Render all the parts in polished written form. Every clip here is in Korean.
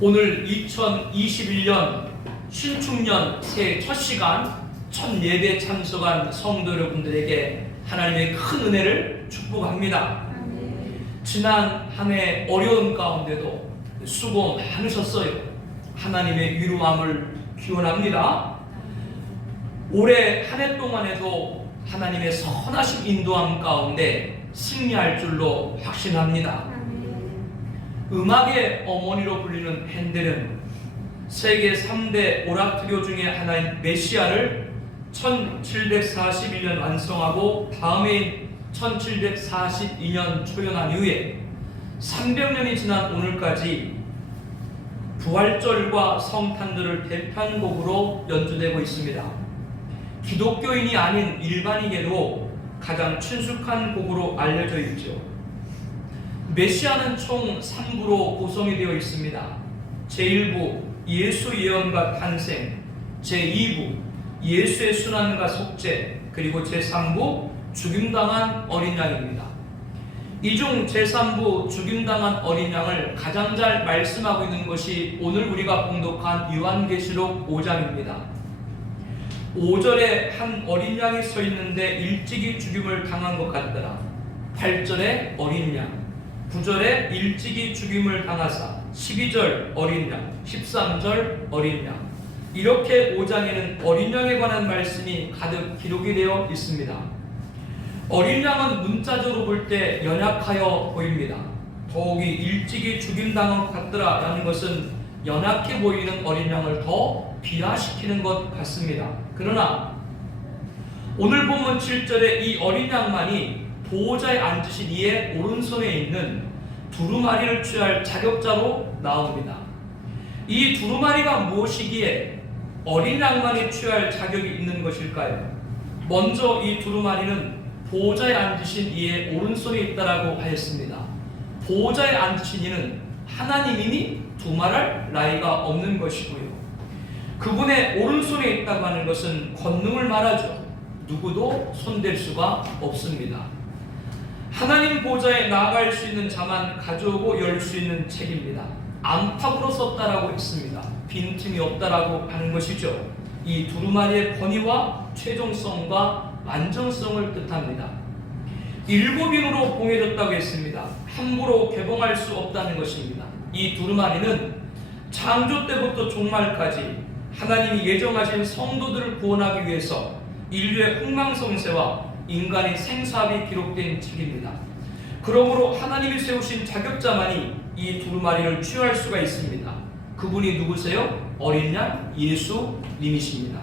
오늘 2021년 신축년 새해 첫 시간 첫 예배 참석한 성도 여러분들에게 하나님의 큰 은혜를 축복합니다. 지난 한 해 어려운 가운데도 수고 많으셨어요. 하나님의 위로함을 기원합니다. 올해 한 해 동안에도 하나님의 선하신 인도함 가운데 승리할 줄로 확신합니다. 음악의 어머니로 불리는 핸델은 세계 3대 오라토리오 중에 하나인 메시아를 1741년 완성하고 다음해인 1742년 초연한 이후에 300년이 지난 오늘까지 부활절과 성탄절을 대표하는 곡으로 연주되고 있습니다. 기독교인이 아닌 일반인에게도 가장 친숙한 곡으로 알려져 있죠. 메시아는 총 3부로 구성이 되어 있습니다. 제1부 예수 예언과 탄생, 제2부 예수의 순환과 속죄, 그리고 제3부 죽임당한 어린 양입니다. 이 중 제3부 죽임당한 어린 양을 가장 잘 말씀하고 있는 것이 오늘 우리가 봉독한 요한계시록 5장입니다. 5절에 한 어린 양이 서 있는데 일찍이 죽임을 당한 것 같더라. 8절에 어린 양, 9절에 일찍이 죽임을 당하사, 12절 어린 양, 13절 어린 양. 이렇게 5장에는 어린 양에 관한 말씀이 가득 기록이 되어 있습니다. 어린 양은 문자적으로 볼 때 연약하여 보입니다. 더욱이 일찍이 죽임당한 것 같더라 라는 것은 연약해 보이는 어린 양을 더 비하시키는 것 같습니다. 그러나 오늘 본문 7절에 이 어린 양만이 보호자에 앉으신 이의 오른손에 있는 두루마리를 취할 자격자로 나옵니다. 이 두루마리가 무엇이기에 어린 양만이 취할 자격이 있는 것일까요? 먼저 이 두루마리는 보호자에 앉으신 이의 오른손에 있다라고 하였습니다. 보호자에 앉으신 이는 하나님이니 두말할 나이가 없는 것이고요. 그분의 오른손에 있다고 하는 것은 권능을 말하죠. 누구도 손댈 수가 없습니다. 하나님 보좌에 나아갈 수 있는 자만 가져오고 열 수 있는 책입니다. 안팎으로 썼다라고 했습니다. 빈틈이 없다라고 하는 것이죠. 이 두루마리의 권위와 최종성과 완전성을 뜻합니다. 7인으로 봉해졌다고 했습니다. 함부로 개봉할 수 없다는 것입니다. 이 두루마리는 창조 때부터 종말까지 하나님이 예정하신 성도들을 구원하기 위해서 인류의 흥망성쇠와 인간의 생사합이 기록된 책입니다. 그러므로 하나님이 세우신 자격자만이 이 두루마리를 취할 수가 있습니다. 그분이 누구세요? 어린 양 예수님이십니다.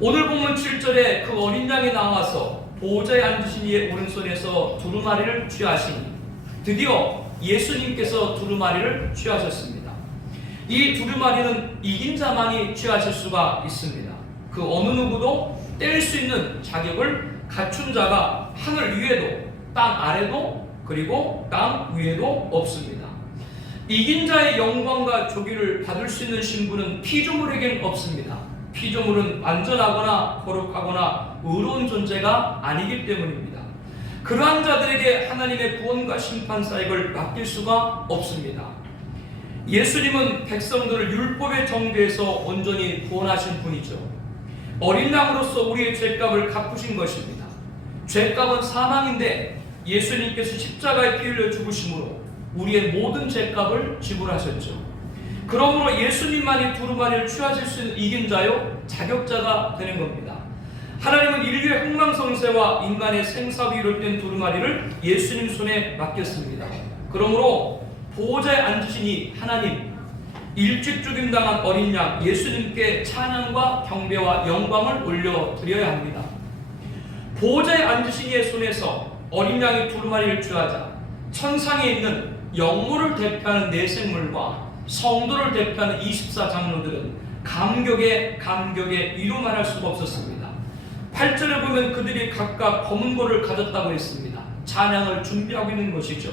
오늘 본문 7절에 그 어린 양이 나와서 보호자에 앉으신 이의 오른손에서 두루마리를 취하시니 드디어 예수님께서 두루마리를 취하셨습니다. 이 두루마리는 이긴 자만이 취하실 수가 있습니다. 그 어느 누구도 뗄 수 있는 자격을 갖춘 자가 하늘 위에도 땅 아래도 그리고 땅 위에도 없습니다. 이긴 자의 영광과 조기를 받을 수 있는 신분은 피조물에게는 없습니다. 피조물은 완전하거나 거룩하거나 의로운 존재가 아니기 때문입니다. 그러한 자들에게 하나님의 구원과 심판 사역을 맡길 수가 없습니다. 예수님은 백성들을 율법의 정죄에서 온전히 구원하신 분이죠. 어린 양으로서 우리의 죄값을 갚으신 것입니다. 죄값은 사망인데 예수님께서 십자가에 피 흘려 죽으심으로 우리의 모든 죄값을 지불하셨죠. 그러므로 예수님만이 두루마리를 취하실 수 있는 이긴 자요 자격자가 되는 겁니다. 하나님은 인류의 흥망성쇠와 인간의 생사로 이룰된 두루마리를 예수님 손에 맡겼습니다. 그러므로 보호자에 앉으시니 하나님, 일찍 죽임당한 어린 양 예수님께 찬양과 경배와 영광을 올려드려야 합니다. 보호자에 앉으신 이의 손에서 어린 양이 두루마리를 취하자 천상에 있는 영물을 대표하는 네 생물과 성도를 대표하는 24장로들은 감격에 이루 말할 수가 없었습니다. 8절에 보면 그들이 각각 검은 고를 가졌다고 했습니다. 찬양을 준비하고 있는 것이죠.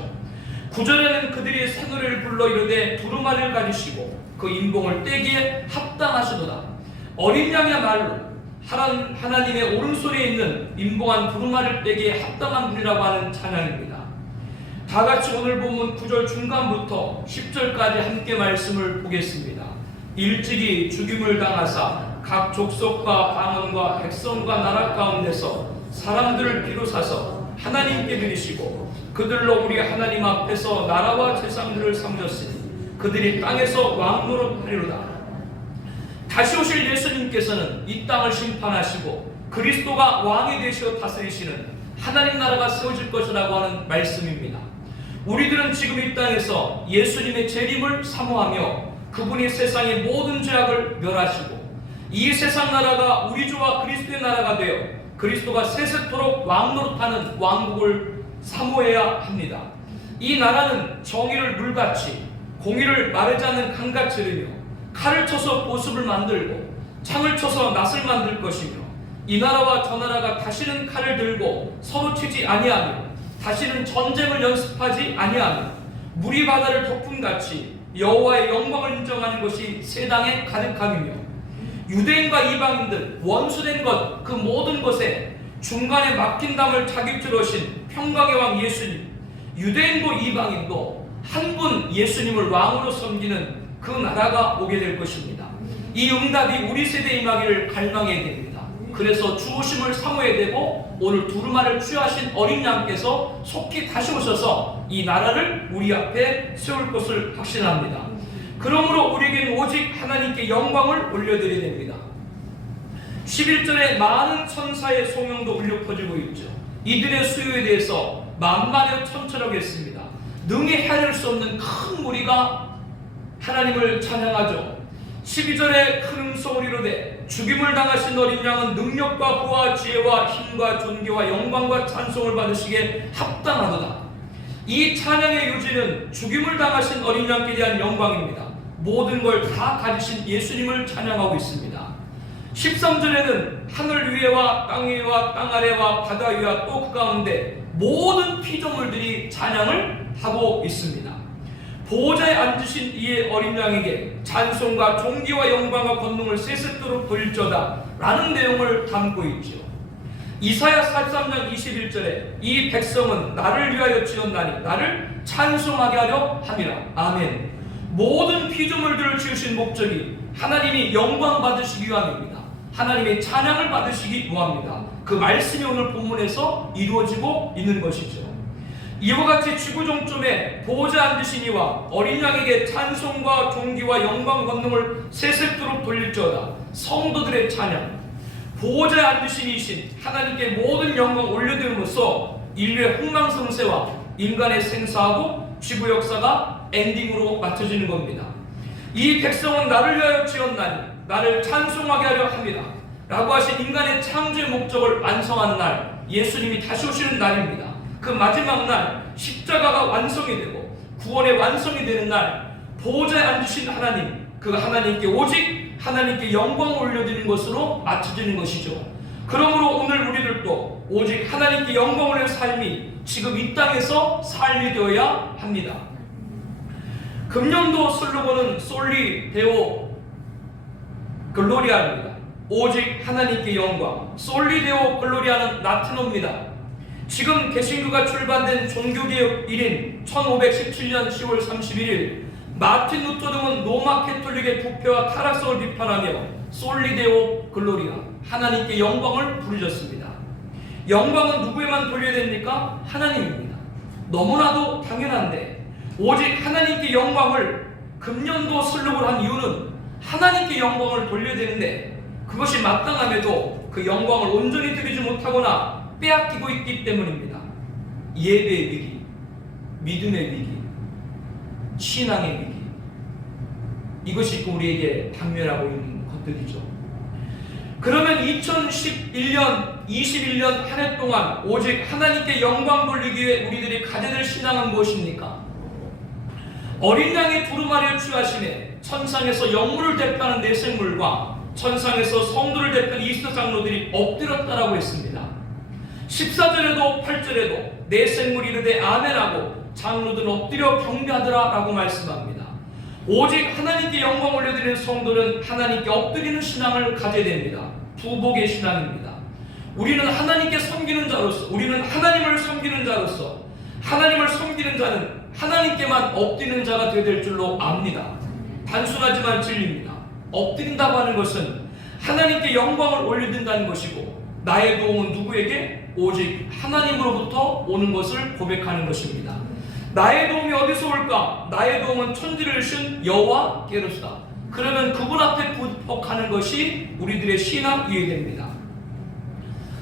9절에는 그들이 새노래를 불러 이르되 두루마리를 가지시고 그 인봉을 떼기에 합당하시도다. 어린 양이야말로 하나님의 오른손에 있는 인봉한 두루마리를 떼기에 합당한 분이라고 하는 찬양입니다. 다 같이 오늘 본문 9절 중간부터 10절까지 함께 말씀을 보겠습니다. 일찍이 죽임을 당하사 각 족속과 방언과 백성과 나라 가운데서 사람들을 비로사서 하나님께 드리시고 그들로 우리 하나님 앞에서 나라와 재상들을 삼으셨으니 그들이 땅에서 왕노릇 하리로다. 다시 오실 예수님께서는 이 땅을 심판하시고 그리스도가 왕이 되시어 다스리시는 하나님 나라가 세워질 것이라고 하는 말씀입니다. 우리들은 지금 이 땅에서 예수님의 재림을 사모하며 그분이 세상의 모든 죄악을 멸하시고 이 세상 나라가 우리 주와 그리스도의 나라가 되어 그리스도가 세세토록 왕노릇하는 왕국을 사모해야 합니다. 이 나라는 정의를 물같이 공의를 마르지 않는 강같이 흐르며 칼을 쳐서 보습을 만들고 창을 쳐서 낫을 만들 것이며 이 나라와 저 나라가 다시는 칼을 들고 서로 치지 아니하며 다시는 전쟁을 연습하지 아니하며 물이 바다를 덮음같이 여호와의 영광을 인정하는 것이 세상에 가득함이며 유대인과 이방인들 원수된 것 그 모든 것에 중간에 막힌 담을 자격지로 하신 평강의 왕 예수님, 유대인도 이방인도 한 분 예수님을 왕으로 섬기는 그 나라가 오게 될 것입니다. 이 응답이 우리 세대에 임하기를 갈망해야 됩니다. 그래서 주오심을 사모해야 되고 오늘 두루마리를 취하신 어린 양께서 속히 다시 오셔서 이 나라를 우리 앞에 세울 것을 확신합니다. 그러므로 우리에게는 오직 하나님께 영광을 올려드려야 됩니다. 11절에 많은 천사의 송영도 울려 퍼지고 있죠. 이들의 수요에 대해서 만만여 천천하게 했습니다. 능히 헤아릴 수 없는 큰 무리가 하나님을 찬양하죠. 12절에 큰 음성으로 이르되 죽임을 당하신 어린 양은 능력과 부와 지혜와 힘과 존귀와 영광과 찬송을 받으시기에 합당하도다. 이 찬양의 요지는 죽임을 당하신 어린 양께 대한 영광입니다. 모든 걸 다 가지신 예수님을 찬양하고 있습니다. 13절에는 하늘 위에와 땅 위에와 땅 아래와 바다 위와 또 그 가운데 모든 피조물들이 찬양을 하고 있습니다. 보호자에 앉으신 이의 어린 양에게 찬송과 존귀와 영광과 권능을 세세토록 돌릴저다 라는 내용을 담고 있죠. 이사야 43장 21절에 이 백성은 나를 위하여 지었나니 나를 찬송하게 하려 함이라. 아멘. 모든 피조물들을 지으신 목적이 하나님이 영광 받으시기 위함입니다. 하나님의 찬양을 받으시기 위함입니다. 그 말씀이 오늘 본문에서 이루어지고 있는 것이죠. 이와 같이 지구 종점에 보호자 앉으신 이와 어린 양에게 찬송과 존귀와 영광 권능을 세세토록 돌릴지어다. 성도들의 찬양, 보호자에 앉으신 이신 하나님께 모든 영광 올려드림으로써 인류의 흥망성쇠와 인간의 생사하고 지구 역사가 엔딩으로 맞춰지는 겁니다. 이 백성은 나를 위하여 지었나니 나를 찬송하게 하려 합니다 라고 하신 인간의 창조의 목적을 완성하는 날, 예수님이 다시 오시는 날입니다. 그 마지막 날 십자가가 완성이 되고 구원의 완성이 되는 날, 보호자에 앉으신 하나님, 그 하나님께 오직 하나님께 영광을 올려드리는 것으로 맞춰지는 것이죠. 그러므로 오늘 우리들도 오직 하나님께 영광을 올리는 삶이 지금 이 땅에서 삶이 되어야 합니다. 금년도 슬로건은 솔리 데오 글로리아입니다. 오직 하나님께 영광. 솔리 데오 글로리아는 라틴어입니다. 지금 개신교가 출版된 종교개혁 1인 1517년 10월 31일 마틴 루터 등은 로마 캐톨릭의 부패와 타락성을 비판하며 솔리 데오 글로리아, 하나님께 영광을 부르셨습니다. 영광은 누구에만 돌려야 됩니까? 하나님입니다. 너무나도 당연한데 오직 하나님께 영광을 금년도 슬로건을 한 이유는 하나님께 영광을 돌려야 되는데 그것이 마땅함에도 그 영광을 온전히 드리지 못하거나 빼앗기고 있기 때문입니다. 예배의 위기, 믿음의 위기, 신앙의 위기, 이것이 우리에게 당면하고 있는 것들이죠. 그러면 2011년, 21년 한 해 동안 오직 하나님께 영광 돌리기 위해 우리들이 가져야 될 신앙은 무엇입니까? 어린 양의 두루마리를 취하심에 천상에서 영물을 대표하는 네 생물과 천상에서 성도를 대표하는 20대 장로들이 엎드렸다라고 했습니다. 14절에도 8절에도 네 생물이 이르되 아멘하고 장로들은 엎드려 경배하더라라고 말씀합니다. 오직 하나님께 영광 올려드리는 성도는 하나님께 엎드리는 신앙을 가져야 됩니다. 부복의 신앙입니다. 우리는 하나님께 섬기는 자로서, 우리는 하나님을 섬기는 자로서 하나님을 섬기는 자는 하나님께만 엎드리는 자가 되어야 될 줄로 압니다. 단순하지만 진리입니다. 엎드린다고 하는 것은 하나님께 영광을 올려드린다는 것이고, 나의 도움은 누구에게? 오직 하나님으로부터 오는 것을 고백하는 것입니다. 나의 도움이 어디서 올까? 나의 도움은 천지를 신 여호와께로서다. 그러면 그분 앞에 부복하는 것이 우리들의 신앙 이해됩니다.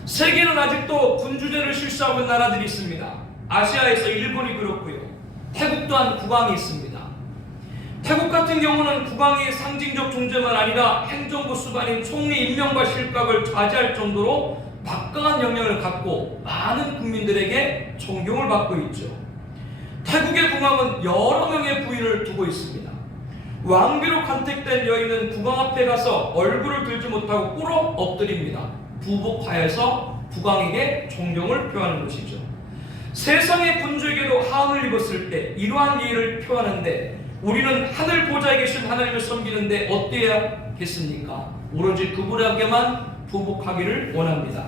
세계는 아직도 군주제를 실시하고 있는 나라들이 있습니다. 아시아에서 일본이 그렇고요. 태국 또한 국왕이 있습니다. 태국 같은 경우는 국왕이 상징적 존재만 아니라 행정부 수반인 총리 임명과 실각을 좌지할 정도로 막강한 영향을 갖고 많은 국민들에게 존경을 받고 있죠. 태국의 국왕은 여러 명의 부인을 두고 있습니다. 왕비로 간택된 여인은 국왕 앞에 가서 얼굴을 들지 못하고 꿇어 엎드립니다. 부복하여서 국왕에게 존경을 표하는 것이죠. 세상의 군주에게도 하응을 입었을 때 이러한 예의를 표하는데, 우리는 하늘 보좌에 계신 하나님을 섬기는데 어때야겠습니까? 오로지 그분에게만 부복하기를 원합니다.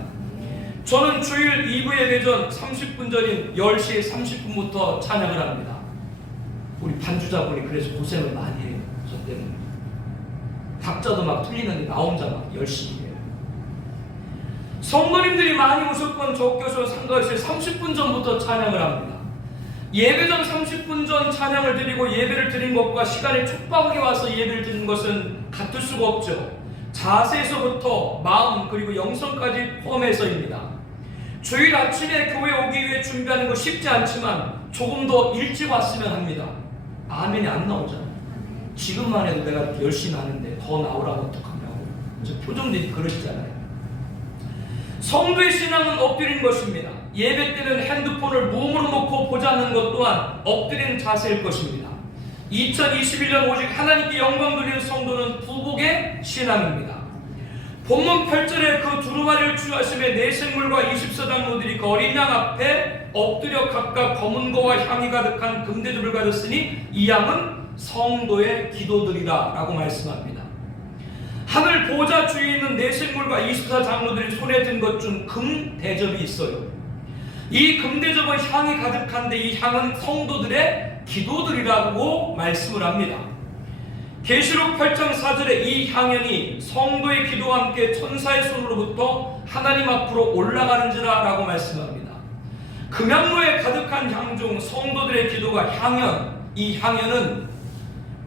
저는 주일 2부 예배 전 30분 전인 10시 30분부터 찬양을 합니다. 우리 반주자분이 그래서 고생을 많이 해요. 저 때는 박자도 막 틀리는데 나 혼자 막 열심히 해요. 성도님들이 많이 오셨건 적겨서 상관없이 30분 전부터 찬양을 합니다. 예배 전 30분 전 찬양을 드리고 예배를 드린 것과 시간이 촉박하게 와서 예배를 드리는 것은 같을 수가 없죠. 자세에서부터 마음 그리고 영성까지 포함해서입니다. 주일 아침에 교회 오기 위해 준비하는 거 쉽지 않지만 조금 더 일찍 왔으면 합니다. 아멘이 안 나오잖아요. 지금만 해도 내가 열심히 하는데 더 나오라면 어떡하냐고. 저 표정들이 그러시잖아요. 성도의 신앙은 엎드리는 것입니다. 예배 때는 핸드폰을 무음으로 놓고 보지 않는 것 또한 엎드리는 자세일 것입니다. 2021년 오직 하나님께 영광 돌리는 성도는 부복의 신앙입니다. 본문 8절에 그 두루마리를 취하심에 네 생물과 24장로들이 그 어린 양 앞에 엎드려 각각 검은 거와 향이 가득한 금대접을 가졌으니 이 양은 성도의 기도들이라 라고 말씀합니다. 하늘 보좌 주위에 있는 네 생물과 24장로들이 손에 든 것 중 금대접이 있어요. 이 금대접은 향이 가득한데 이 향은 성도들의 기도들이라고 말씀을 합니다. 계시록 8장 4절에 이 향연이 성도의 기도와 함께 천사의 손으로부터 하나님 앞으로 올라가는지라 라고 말씀합니다. 금향로에 가득한 향 중 성도들의 기도가 향연, 이 향연은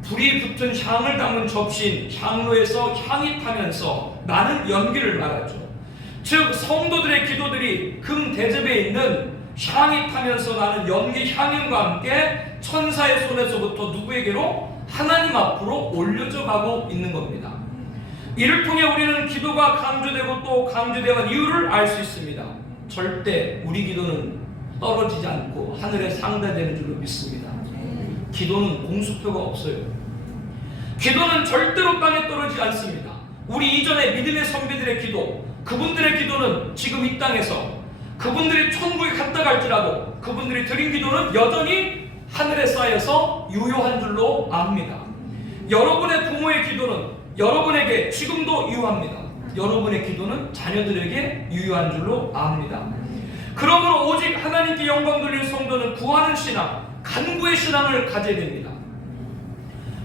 불이 붙은 향을 담은 접시인 향로에서 향이 타면서 나는 연기를 말하죠. 즉 성도들의 기도들이 금 대접에 있는 향이 타면서 나는 연기 향연과 함께 천사의 손에서부터 누구에게로? 하나님 앞으로 올려져 가고 있는 겁니다. 이를 통해 우리는 기도가 강조되고 또 강조되는 이유를 알 수 있습니다. 절대 우리 기도는 떨어지지 않고 하늘에 상대되는 줄로 믿습니다. 기도는 공수표가 없어요. 기도는 절대로 땅에 떨어지지 않습니다. 우리 이전의 믿음의 선비들의 기도, 그분들의 기도는 지금 이 땅에서 그분들이 천국에 갔다 갈지라도 그분들이 드린 기도는 여전히 하늘에 쌓여서 유효한 줄로 압니다. 여러분의 부모의 기도는 여러분에게 지금도 유효합니다. 여러분의 기도는 자녀들에게 유효한 줄로 압니다. 그러므로 오직 하나님께 영광 돌리는 성도는 구하는 신앙, 간구의 신앙을 가져야 됩니다.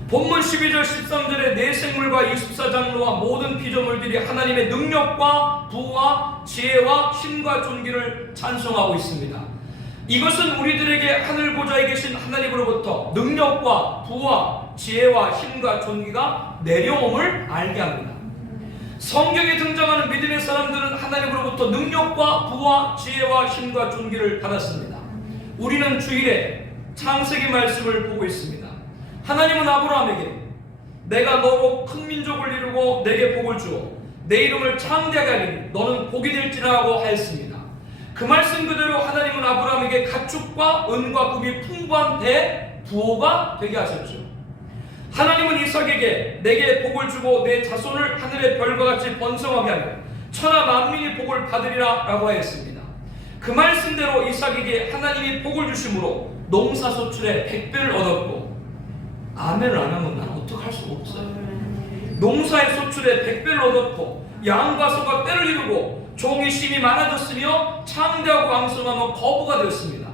본문 12절 13절에 네 생물과 24장로와 모든 피조물들이 하나님의 능력과 부와 지혜와 힘과 존귀를 찬송하고 있습니다. 이것은 우리들에게 하늘 보좌에 계신 하나님으로부터 능력과 부와 지혜와 힘과 존귀가 내려옴을 알게 합니다. 성경에 등장하는 믿음의 사람들은 하나님으로부터 능력과 부와 지혜와 힘과 존귀를 받았습니다. 우리는 주일에 창세기 말씀을 보고 있습니다. 하나님은 아브라함에게 내가 너로 큰 민족을 이루고 내게 복을 주어 내 이름을 창대하게 하리니 너는 복이 될지라고 하였습니다. 그 말씀 그대로 하나님은 아브라함에게 가축과 은과 금이 풍부한 대부호가 되게 하셨죠. 하나님은 이삭에게 내게 복을 주고 내 자손을 하늘의 별과 같이 번성하게 하며 천하 만민이 복을 받으리라 라고 하였습니다. 그 말씀대로 이삭에게 하나님이 복을 주심으로 농사소출에 100배를 얻었고, 아멘을 안 하면 난 어떡할 수가 없어요. 농사의 소출에 100배를 얻었고 양과 소가 떼를 이루고 종이 심이 많아졌으며 창대하고 왕성하며 거부가 되었습니다.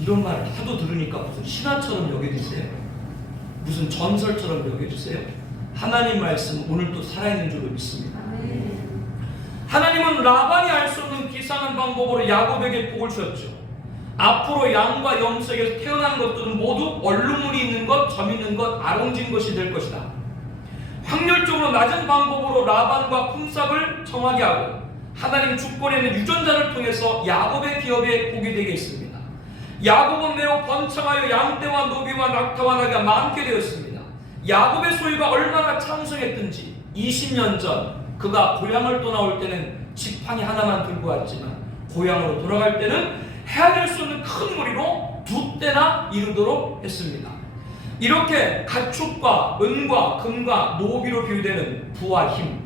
이런 말 하도 들으니까 무슨 신화처럼 여겨지세요? 무슨 전설처럼 여겨지세요? 하나님 말씀 오늘도 살아있는 줄로 믿습니다. 하나님은 라반이 알 수 없는 비상한 방법으로 야곱에게 복을 주었죠. 앞으로 양과 염소에게서 태어난 것들은 모두 얼룩무늬 있는 것, 점 있는 것, 아롱진 것이 될 것이다. 확률적으로 낮은 방법으로 라반과 품삯을 정하게 하고 하나님 주권에 있는 유전자를 통해서 야곱의 기업에 복이 되게 했습니다. 야곱은 매우 번창하여 양떼와 노비와 낙타와 나귀가 많게 되었습니다. 야곱의 소유가 얼마나昌盛했든지 20년 전 그가 고향을 떠나올 때는 지팡이 하나만 들고 왔지만 고향으로 돌아갈 때는 헤아릴 수 없는 큰 무리로 2때나 이루도록 했습니다. 이렇게 가축과 은과 금과 노비로 비유되는 부와 힘,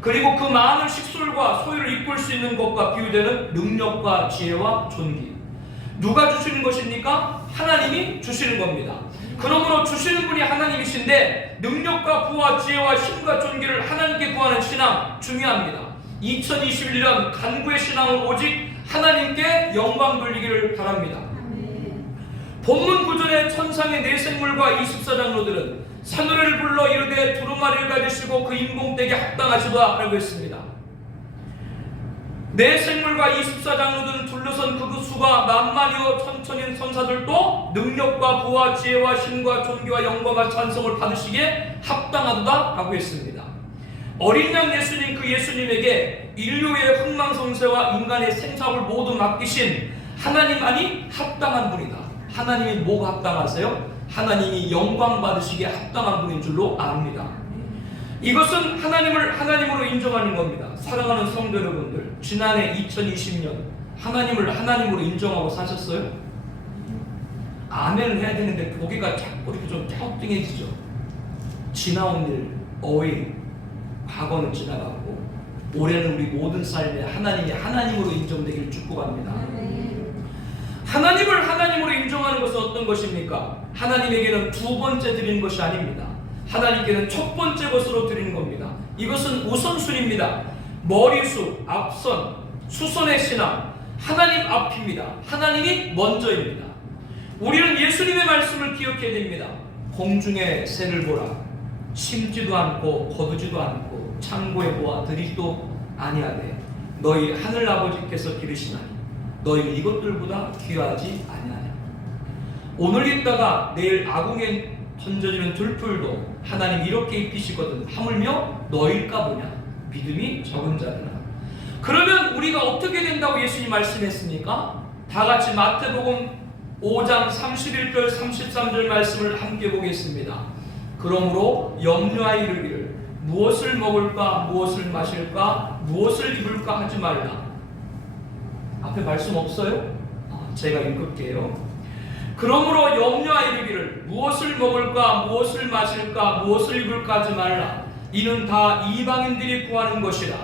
그리고 그 많은 식솔과 소유를 이끌 수 있는 것과 비유되는 능력과 지혜와 존귀, 누가 주시는 것입니까? 하나님이 주시는 겁니다. 그러므로 주시는 분이 하나님이신데 능력과 부와 지혜와 힘과 존귀를 하나님께 구하는 신앙 중요합니다. 2021년 간구의 신앙은 오직 하나님께 영광 돌리기를 바랍니다. 본문 9절의 천상의 네 생물과 24장로들은 산노래를 불러 이르되 두루마리를 가지시고 그 인공되게 합당하시도다 라고 했습니다. 네 생물과 24장로들은 둘러선 그 수가 만만이요 천천인 천사들도 능력과 부와 지혜와 힘과 존귀와 영광과 찬송을 받으시기에 합당하도다 라고 했습니다. 어린 양 예수님, 그 예수님에게 인류의 흥망성쇠와 인간의 생사를 모두 맡기신 하나님만이 합당한 분이다. 하나님이 뭐가 합당하세요? 하나님이 영광 받으시기에 합당한 분인 줄로 압니다. 이것은 하나님을 하나님으로 인정하는 겁니다. 사랑하는 성도 여러분들, 지난해 2020년 하나님을 하나님으로 인정하고 사셨어요? 아멘을 해야 되는데 고개가 자꾸 이렇게 좀 갸우뚱해지죠. 지나온 일, 어웨이, 과거는 지나갔고 올해는 우리 모든 삶에 하나님이 하나님으로 인정되기를 축복합니다. 하나님을 하나님으로 인정하는 것은 어떤 것입니까? 하나님에게는 두 번째 드리는 것이 아닙니다. 하나님께는 첫 번째 것으로 드리는 겁니다. 이것은 우선순위입니다. 머리수, 앞선, 수선의 신앙, 하나님 앞입니다. 하나님이 먼저입니다. 우리는 예수님의 말씀을 기억해야 됩니다. 공중의 새를 보라. 심지도 않고 거두지도 않고 창고에 모아 들이지도 아니하되 너희 하늘 아버지께서 기르시나니 너희 이것들보다 귀하지 아니하냐. 오늘 있다가 내일 아궁에 던져지는 들풀도 하나님 이렇게 입히시거든 하물며 너일까 보냐. 믿음이 적은 자들아. 그러면 우리가 어떻게 된다고 예수님 말씀했습니까? 다 같이 마태복음 5장 31절 33절 말씀을 함께 보겠습니다. 그러므로 염려하여 이르기를 무엇을 먹을까 무엇을 마실까 무엇을 입을까 하지 말라. 앞에 말씀 없어요? 제가 읽을게요. 그러므로 염려하여 이르기를 무엇을 먹을까 무엇을 마실까 무엇을 입을까 하지 말라. 이는 다 이방인들이 구하는 것이라.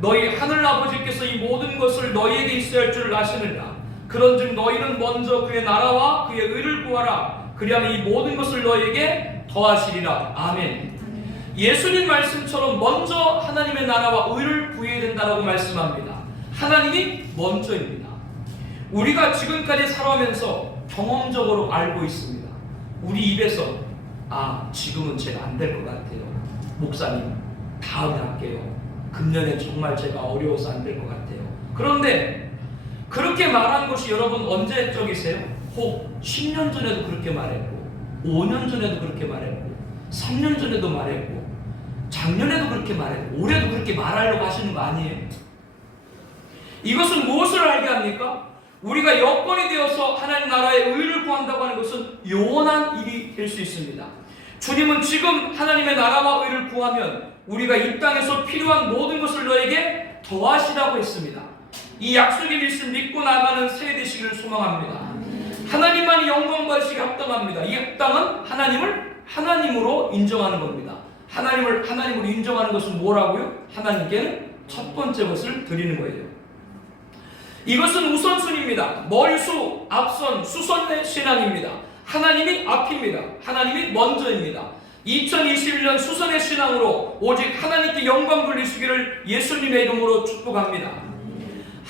너희 하늘 아버지께서 이 모든 것을 너희에게 있어야 할 줄 아시느니라. 그런즉 너희는 먼저 그의 나라와 그의 의를 구하라. 그리하면 이 모든 것을 너희에게 더하시리라. 아멘. 예수님 말씀처럼 먼저 하나님의 나라와 의를 구해야 된다라고 말씀합니다. 하나님이 먼저입니다. 우리가 지금까지 살아오면서 경험적으로 알고 있습니다. 우리 입에서 지금은 제가 안 될 것 같아요. 목사님 다음에 할게요. 금년에 정말 제가 어려워서 안 될 것 같아요. 그런데 그렇게 말한 것이 여러분 언제적이세요? 혹 10년 전에도 그렇게 말했고 5년 전에도 그렇게 말했고 3년 전에도 말했고 작년에도 그렇게 말했고 올해도 그렇게 말하려고 하시는 거 아니에요? 이것은 무엇을 알게 합니까? 우리가 여건이 되어서 하나님 나라의 의를 구한다고 하는 것은 요원한 일이 될 수 있습니다. 주님은 지금 하나님의 나라와 의를 구하면 우리가 이 땅에서 필요한 모든 것을 너에게 더하시라고 했습니다. 이 약속의 말씀 믿고 나가는 세대 되시기를 소망합니다. 하나님만이 영광 받으시기 합당합니다. 이 합당은 하나님을 하나님으로 인정하는 겁니다. 하나님을 하나님으로 인정하는 것은 뭐라고요? 하나님께는 첫 번째 것을 드리는 거예요. 이것은 우선순위입니다. 머리수, 앞선, 수선의 신앙입니다. 하나님이 앞입니다. 하나님이 먼저입니다. 2021년 수선의 신앙으로 오직 하나님께 영광 돌리시기를 예수님의 이름으로 축복합니다.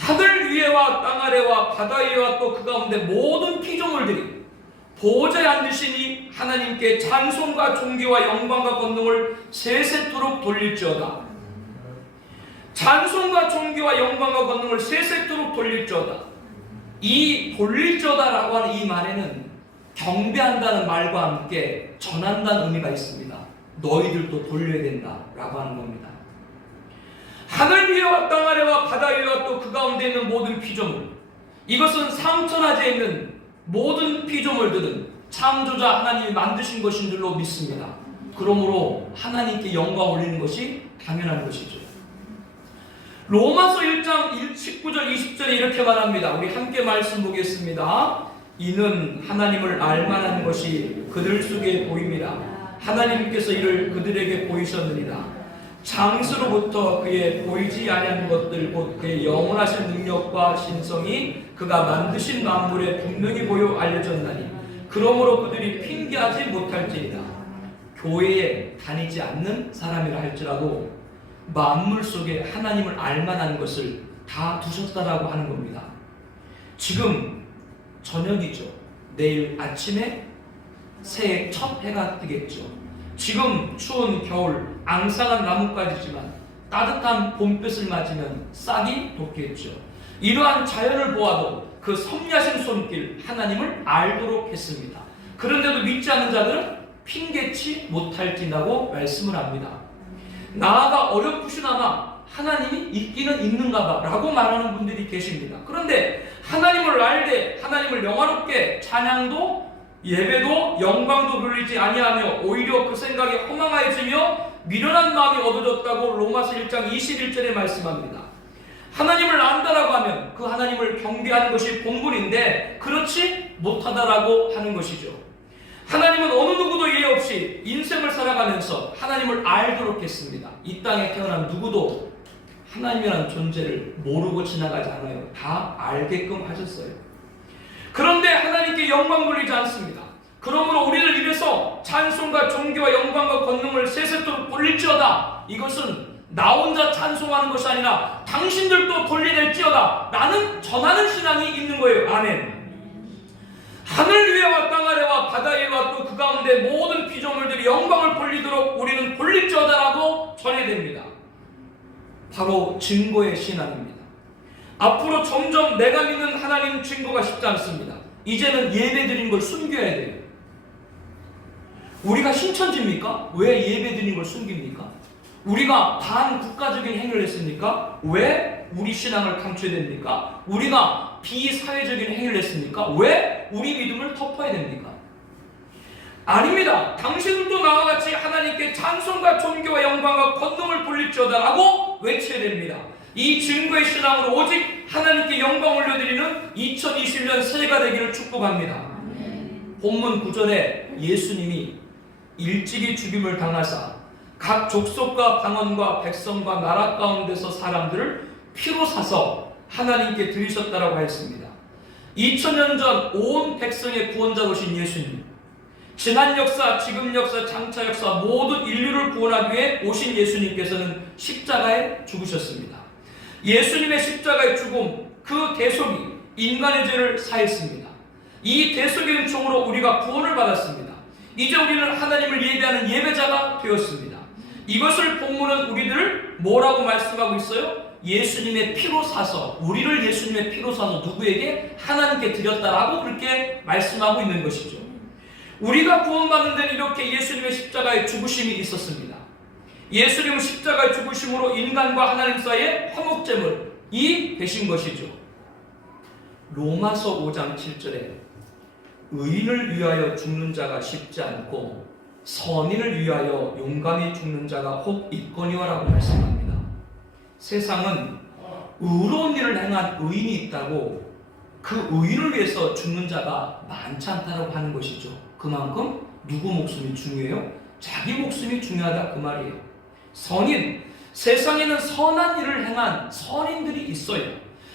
하늘 위에와 땅 아래와 바다 위에와 또 그 가운데 모든 피조물들이 보좌에 앉으시니 하나님께 찬송과 존귀와 영광과 권능을 세세토록 돌릴지어다. 찬송과 존귀와 영광과 권능을 세세토록 돌릴지어다. 이 돌릴지어다라고 하는 이 말에는 경배한다는 말과 함께 전한다는 의미가 있습니다. 너희들도 돌려야 된다라고 하는 겁니다. 하늘 위에와 땅 아래와 바다 위에와 또 그 가운데 있는 모든 피조물, 이것은 상천하지에 있는 모든 피조물들은 창조자 하나님이 만드신 것인 줄로 믿습니다. 그러므로 하나님께 영광 올리는 것이 당연한 것이죠. 로마서 1장 19절 20절에 이렇게 말합니다. 우리 함께 말씀 보겠습니다. 이는 하나님을 알만한 것이 그들 속에 보입니다. 하나님께서 이를 그들에게 보이셨느니라. 장수로부터 그의 보이지 아니하는 것들 곧 그의 영원하신 능력과 신성이 그가 만드신 만물에 분명히 보여 알려졌나니 그러므로 그들이 핑계하지 못할지니라. 교회에 다니지 않는 사람이라 할지라도 만물 속에 하나님을 알만한 것을 다 두셨다라고 하는 겁니다. 지금 저녁이죠. 내일 아침에 새해 첫 해가 뜨겠죠. 지금 추운 겨울 앙상한 나뭇가지지만 따뜻한 봄볕을 맞으면 싹이 돋겠죠. 이러한 자연을 보아도 그 섭리하신 손길 하나님을 알도록 했습니다. 그런데도 믿지 않는 자들은 핑계치 못할지라고 말씀을 합니다. 나아가 어렴풋이나마 하나님이 있기는 있는가 봐 라고 말하는 분들이 계십니다. 그런데 하나님을 알되 하나님을 영화롭게 찬양도 예배도 영광도 돌리지 아니하며 오히려 그 생각이 허망해지며 미련한 마음이 얻어졌다고 로마서 1장 21절에 말씀합니다. 하나님을 안다라고 하면 그 하나님을 경배하는 것이 본분인데 그렇지 못하다라고 하는 것이죠. 하나님은 어느 누구도 예외 없이 인생을 살아가면서 하나님을 알도록 했습니다. 이 땅에 태어난 누구도 하나님이라는 존재를 모르고 지나가지 않아요. 다 알게끔 하셨어요. 그런데 하나님께 영광 돌리지 않습니다. 그러므로 우리를 입에서 찬송과 존귀와 영광과 권능을 세세토록 돌릴지어다. 이것은 나 혼자 찬송하는 것이 아니라 당신들도 돌려낼지어다 라는 전하는 신앙이 있는 거예요. 아멘. 하늘 위에와 땅 아래와 바다 위에와 또 그 가운데 모든 피조물들이 영광을 돌리도록 우리는 돌릴지어다라고 전해야 됩니다. 바로 증거의 신앙입니다. 앞으로 점점 내가 믿는 하나님 증거가 쉽지 않습니다. 이제는 예배 드리는 걸 숨겨야 돼요. 우리가 신천지입니까? 왜 예배 드리는 걸 숨깁니까? 우리가 반국가적인 행위를 했습니까? 왜 우리 신앙을 감춰야 됩니까? 우리가 비사회적인 행위를 했습니까? 왜 우리 믿음을 덮어야 됩니까? 아닙니다. 당신들도 나와 같이 하나님께 찬송과 존귀와 영광과 권능을 돌릴지어다 라고 외쳐야 됩니다. 이 증거의 신앙으로 오직 하나님께 영광 올려드리는 2020년 새해가 되기를 축복합니다. 본문 9절에 예수님이 일찍이 죽임을 당하사 각 족속과 방언과 백성과 나라 가운데서 사람들을 피로 사서 하나님께 드리셨다라고 했습니다. 2000년 전 온 백성의 구원자로 오신 예수님, 지난 역사, 지금 역사, 장차 역사 모든 인류를 구원하기 위해 오신 예수님께서는 십자가에 죽으셨습니다. 예수님의 십자가의 죽음, 그 대속이 인간의 죄를 사했습니다. 이 대속의 은총으로 우리가 구원을 받았습니다. 이제 우리는 하나님을 예배하는 예배자가 되었습니다. 이것을 본문은 우리들을 뭐라고 말씀하고 있어요? 예수님의 피로 사서, 우리를 예수님의 피로 사서 누구에게? 하나님께 드렸다라고 그렇게 말씀하고 있는 것이죠. 우리가 구원받는 데는 이렇게 예수님의 십자가의 죽으심이 있었습니다. 예수님은 십자가의 죽으심으로 인간과 하나님 사이의 화목제물이 되신 것이죠. 로마서 5장 7절에 의인을 위하여 죽는 자가 쉽지 않고 선인을 위하여 용감히 죽는 자가 혹 있거니와라고 말씀합니다. 세상은 의로운 일을 행한 의인이 있다고 그 의인을 위해서 죽는 자가 많지 않다고 하는 것이죠. 그만큼 누구 목숨이 중요해요? 자기 목숨이 중요하다 그 말이에요. 선인, 세상에는 선한 일을 행한 선인들이 있어요.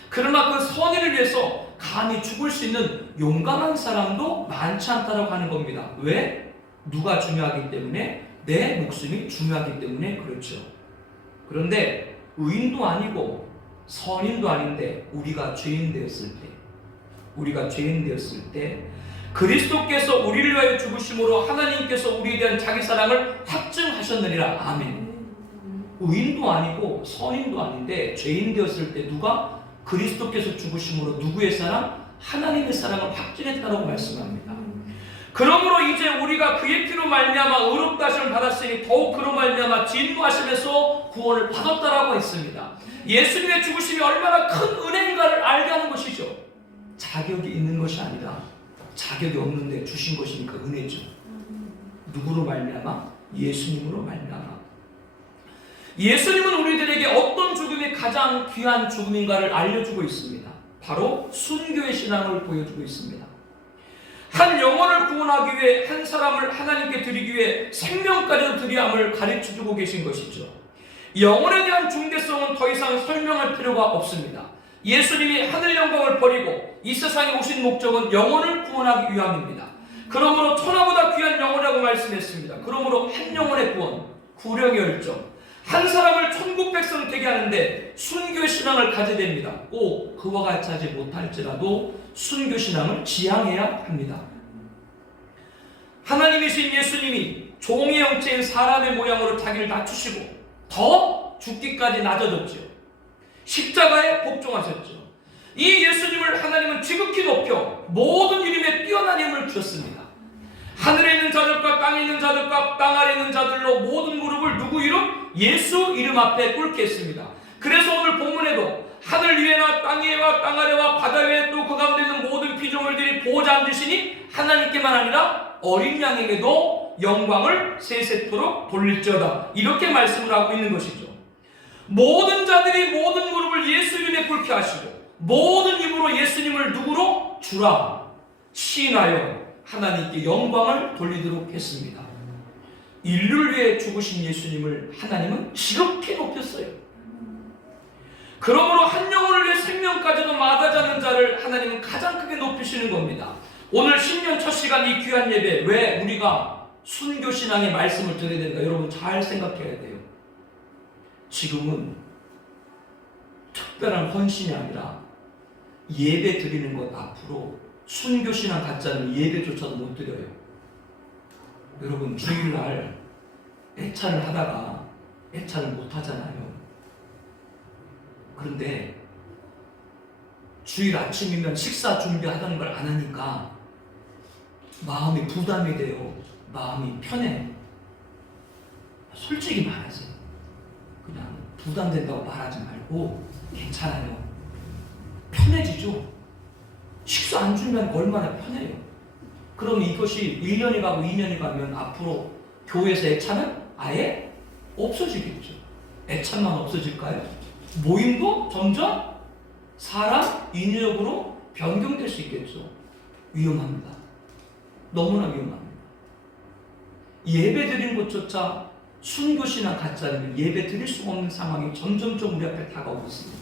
그러나 그 선인을 위해서 감히 죽을 수 있는 용감한 사람도 많지 않다고 하는 겁니다. 왜? 누가 중요하기 때문에? 내 목숨이 중요하기 때문에 그렇죠. 그런데 의인도 아니고 선인도 아닌데 우리가 죄인 되었을 때 그리스도께서 우리를 위하여 죽으심으로 하나님께서 우리에 대한 자기 사랑을 확증하셨느니라. 아멘. 의인도 아니고 선인도 아닌데 죄인 되었을 때 누가 그리스도께서 죽으심으로 누구의 사랑? 하나님의 사랑을 확증했다라고 말씀합니다. 그러므로 이제 우리가 그의 피로 말미암아 의롭다 하심을 받았으니 더욱 그로 말미암아 진노하심에서 구원을 받았다라고 했습니다. 예수님의 죽으심이 얼마나 큰 은혜인가를 알게 하는 것이죠. 자격이 있는 것이 아니라 자격이 없는데 주신 것이니까 은혜죠. 누구로 말미암아? 예수님으로 말미암아. 예수님은 우리들에게 어떤 죽음이 가장 귀한 죽음인가를 알려주고 있습니다. 바로 순교의 신앙을 보여주고 있습니다. 한 영혼을 구원하기 위해 한 사람을 하나님께 드리기 위해 생명까지도 드려야 함을 가르쳐주고 계신 것이죠. 영혼에 대한 중대성은 더 이상 설명할 필요가 없습니다. 예수님이 하늘 영광을 버리고 이 세상에 오신 목적은 영혼을 구원하기 위함입니다. 그러므로 천하보다 귀한 영혼이라고 말씀했습니다. 그러므로 한 영혼의 구원, 구령의 열정, 한 사람을 천국 백성 되게 하는데 순교 신앙을 가져야 됩니다. 꼭 그와 같이 하지 못할지라도 순교 신앙을 지향해야 합니다. 하나님이신 예수님이 종의 형체인 사람의 모양으로 자기를 낮추시고 더 죽기까지 낮아졌죠. 십자가에 복종하셨죠. 이 예수님을 하나님은 지극히 높여 모든 이름에 뛰어난 힘을 주셨습니다. 하늘에 있는 자들과 땅에 있는 자들과 땅 아래 있는 자들로 모든 무릎을 누구 이름? 예수 이름 앞에 꿇게 했습니다. 그래서 오늘 본문에도 하늘 위에나 땅 위에와 땅 아래와 바다 위에 또 그 가운데 있는 모든 피조물들이 보호자 앉으시니 하나님께만 아니라 어린 양에게도 영광을 세세토록 돌릴지어다. 이렇게 말씀을 하고 있는 것이죠. 모든 자들이 모든 무릎을 예수 이름에 꿇게 하시고 모든 입으로 예수님을 누구로? 주라 시인하여 하나님께 영광을 돌리도록 했습니다. 인류를 위해 죽으신 예수님을 하나님은 지극히 높였어요. 그러므로 한 영혼을 위해 생명까지도 마다하지 않는 자를 하나님은 가장 크게 높이시는 겁니다. 오늘 신년 첫 시간 이 귀한 예배, 왜 우리가 순교신앙의 말씀을 드려야 되는가? 여러분 잘 생각해야 돼요. 지금은 특별한 헌신이 아니라 예배 드리는 것 앞으로 순교신앙 갖지 않으면 예배조차도 못 드려요. 여러분 주일날 애찬을 하다가 애찬을 못 하잖아요. 그런데 주일 아침이면 식사 준비하다는 걸 안 하니까 마음이 부담이 돼요. 마음이 편해. 솔직히 말하세요. 그냥 부담된다고 말하지 말고 괜찮아요. 편해지죠. 식사 안 주면 얼마나 편해요. 그럼 이것이 1년이 가고 2년이 가면 앞으로 교회에서 애찬은 아예 없어지겠죠. 애찬만 없어질까요? 모임도 점점 사람 인력으로 변경될 수 있겠죠. 위험합니다. 너무나 위험합니다. 예배 드리는 것조차 순교신앙 갖지 않으면 예배 드릴 수 없는 상황이 점점점 우리 앞에 다가오고 있습니다.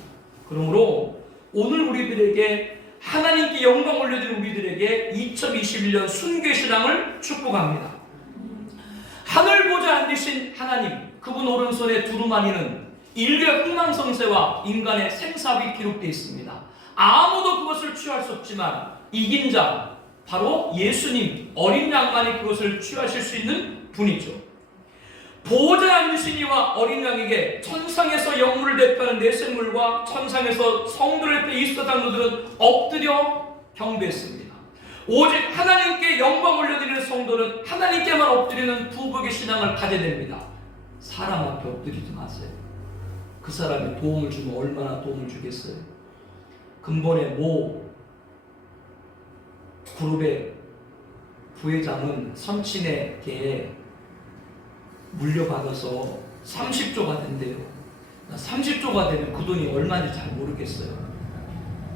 그러므로 오늘 우리들에게 하나님께 영광 올려드린 우리들에게 2021년 순교의 신앙을 축복합니다. 하늘 보좌 앉으신 하나님, 그분 오른손에 두루마리는 인류의 흥망성쇠와 인간의 생사비 기록되어 있습니다. 아무도 그것을 취할 수 없지만 이긴 자, 바로 예수님 어린 양만이 그것을 취하실 수 있는 분이죠. 보호자에 앉으신 이와 어린 양에게 천상에서 영물을 대표하는 내생물과 천상에서 성도를 대표 이스라 장로들은 엎드려 경배했습니다. 오직 하나님께 영광 올려드리는 성도는 하나님께만 엎드리는 부복의 신앙을 가져야 됩니다. 사람 앞에 엎드리지 마세요. 그 사람이 도움을 주면 얼마나 도움을 주겠어요. 근본의 모 그룹의 부회장은 선친에게 물려받아서 30조가 된대요. 30조가 되면 그 돈이 얼마인지 잘 모르겠어요.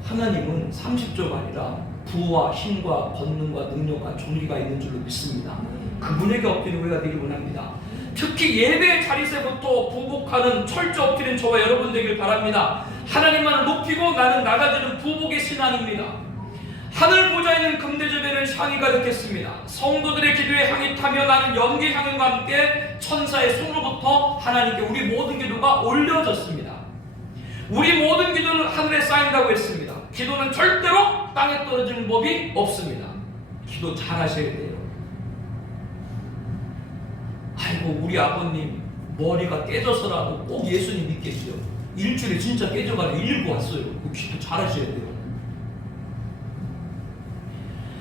하나님은 30조가 아니라 부와 힘과 권능과 능력과 존귀가 있는 줄로 믿습니다. 그분에게 엎드리고 우리가 되길 원합니다. 특히 예배의 자리에서부터 부복하는 철저 엎드린 저와 여러분 되길 바랍니다. 하나님만을 높이고 나는 나가지는 부복의 신앙입니다. 하늘 보좌에 있는 금대접에는 향이 가득했습니다. 성도들의 기도에 향이 타며 나는 연기 향연과 함께 천사의 손으로부터 하나님께 우리 모든 기도가 올려졌습니다. 우리 모든 기도는 하늘에 쌓인다고 했습니다. 기도는 절대로 땅에 떨어지는 법이 없습니다. 기도 잘 하셔야 돼요. 아이고, 우리 아버님 머리가 깨져서라도 꼭 예수님 믿겠죠. 일주일에 진짜 깨져가지고 일고 왔어요. 그 기도 잘 하셔야 돼요.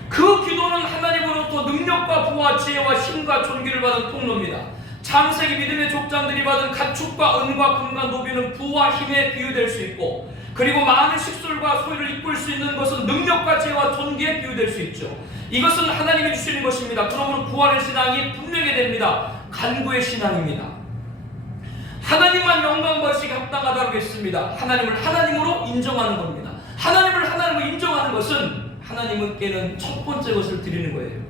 그 기도는 하나님으로부터 능력과 부와 지혜와 힘과 존귀를 받은 통로입니다. 창세기 믿음의 족장들이 받은 가축과 은과 금과 노비는 부와 힘에 비유될 수 있고, 그리고 많은 식솔과 소유를 이끌 수 있는 것은 능력과 지혜와 존귀에 비유될 수 있죠. 이것은 하나님이 주시는 것입니다. 그러므로 구하는 신앙이 분명히 됩니다. 간구의 신앙입니다. 하나님만 영광 받으시기 합당하다고 했습니다. 하나님을 하나님으로 인정하는 겁니다. 하나님을 하나님으로 인정하는 것은 하나님께는 첫 번째 것을 드리는 거예요.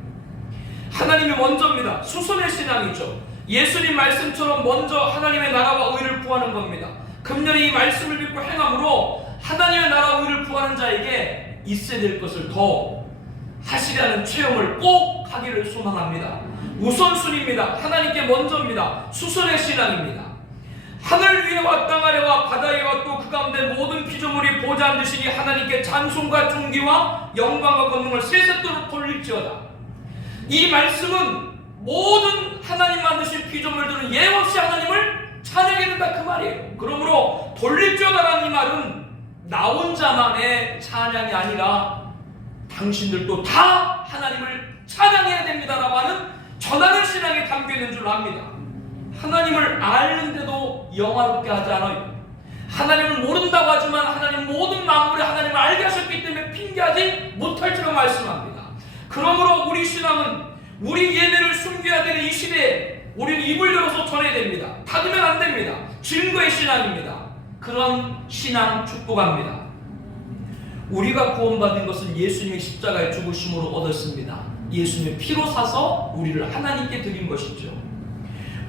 하나님이 먼저입니다. 수선의 신앙이죠. 예수님 말씀처럼 먼저 하나님의 나라와 의를 구하는 겁니다. 금년에 이 말씀을 믿고 행함으로 하나님의 나라와 의를 구하는 자에게 있어야 될 것을 더 하시려는 체험을 꼭 하기를 소망합니다. 우선순위입니다. 하나님께 먼저입니다. 수선의 신앙입니다. 하늘 위에와 땅 아래와 바다 위에와 또 그 가운데 모든 피조물이 보좌 앉으시니 하나님께 찬송과 존귀와 영광과 권능을 세세토록 돌릴지어다. 이 말씀은 모든 하나님 만드신 피조물들은 예 없이 하나님을 찬양해야 된다, 그 말이에요. 그러므로 돌릴지어다라는 이 말은 나 혼자만의 찬양이 아니라 당신들도 다 하나님을 찬양해야 됩니다라고 하는 전하는 신앙에 담겨있는 줄 압니다. 하나님을 아는데도 영화롭게 하지 않아요. 하나님을 모른다고 하지만 하나님 모든 만물에 하나님을 알게 하셨기 때문에 핑계하지 못할지라고 말씀합니다. 그러므로 우리 신앙은 우리 예배를 숨겨야 되는 이 시대에 우리는 입을 열어서 전해야 됩니다. 닫으면 안 됩니다. 증거의 신앙입니다. 그런 신앙 축복합니다. 우리가 구원받은 것은 예수님의 십자가의 죽으심으로 얻었습니다. 예수님의 피로 사서 우리를 하나님께 드린 것이죠.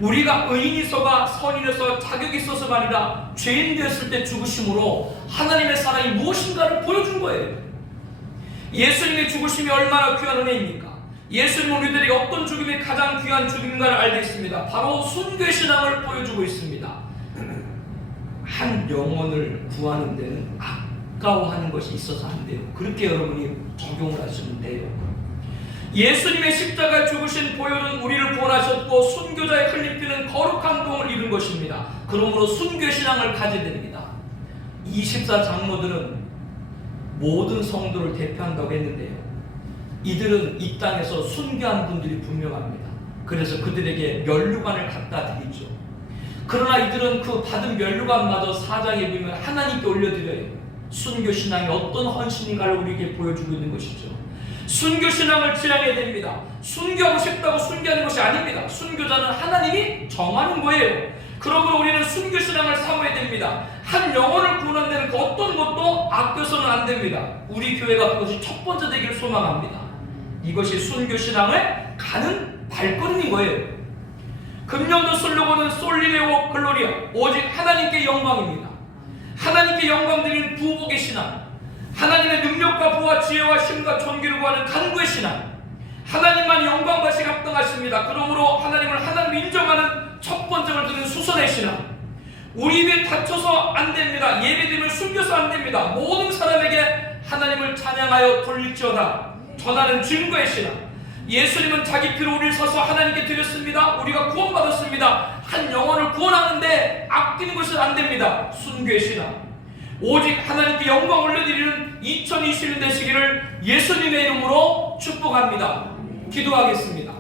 우리가 의인이서가 선인에서 자격이 있어서가 아니라 죄인 되었을 때 죽으심으로 하나님의 사랑이 무엇인가를 보여준 거예요. 예수님의 죽으심이 얼마나 귀한 은혜입니까? 예수님은 우리들에게 어떤 죽음이 가장 귀한 죽음인가를 알겠습니다. 바로 순교의 신앙을 보여주고 있습니다. 한 영혼을 구하는 데는 아까워하는 것이 있어서 안 돼요. 그렇게 여러분이 적용을 하시면 돼요. 예수님의 십자가에 죽으신 보혈은 우리를 구원하셨고 순교자의 흘린 피는 거룩한 공을 이룬 것입니다. 그러므로 순교 신앙을 가져야 됩니다. 24장로들은 모든 성도를 대표한다고 했는데요, 이들은 이 땅에서 순교한 분들이 분명합니다. 그래서 그들에게 면류관을 갖다 드리죠. 그러나 이들은 그 받은 면류관마저 사장에 보면 하나님께 올려드려요. 순교 신앙이 어떤 헌신인가를 우리에게 보여주고 있는 것이죠. 순교 신앙을 지향해야 됩니다. 순교하고 싶다고 순교하는 것이 아닙니다. 순교자는 하나님이 정하는 거예요. 그러므로 우리는 순교 신앙을 삼아야 됩니다. 한 영혼을 구원하는 데는 그 어떤 것도 아껴서는 안 됩니다. 우리 교회가 그것이 첫 번째 되기를 소망합니다. 이것이 순교 신앙을 가는 발걸음인 거예요. 금년도 슬로건은 솔리레오 글로리아, 오직 하나님께 영광입니다. 하나님께 영광 드리는 부복의 신앙, 하나님의 능력과 부와 지혜와 힘과 존귀를 구하는 간구의 신앙, 하나님만 영광 받으시기 합당하십니다. 그러므로 하나님을 하나님 인정하는 첫 번째를 드리는 수선의 신앙. 우리 입에 닫혀서 안 됩니다. 예배드림을 숨겨서 안 됩니다. 모든 사람에게 하나님을 찬양하여 돌릴지어다 전하는 증거의 신앙. 예수님은 자기 피로 우리를 사서 하나님께 드렸습니다. 우리가 구원받았습니다. 한 영혼을 구원하는데 아끼는 것은 안 됩니다. 순교의 신앙. 오직 하나님께 영광 올려드리는 2020년 되시기를 예수님의 이름으로 축복합니다. 기도하겠습니다.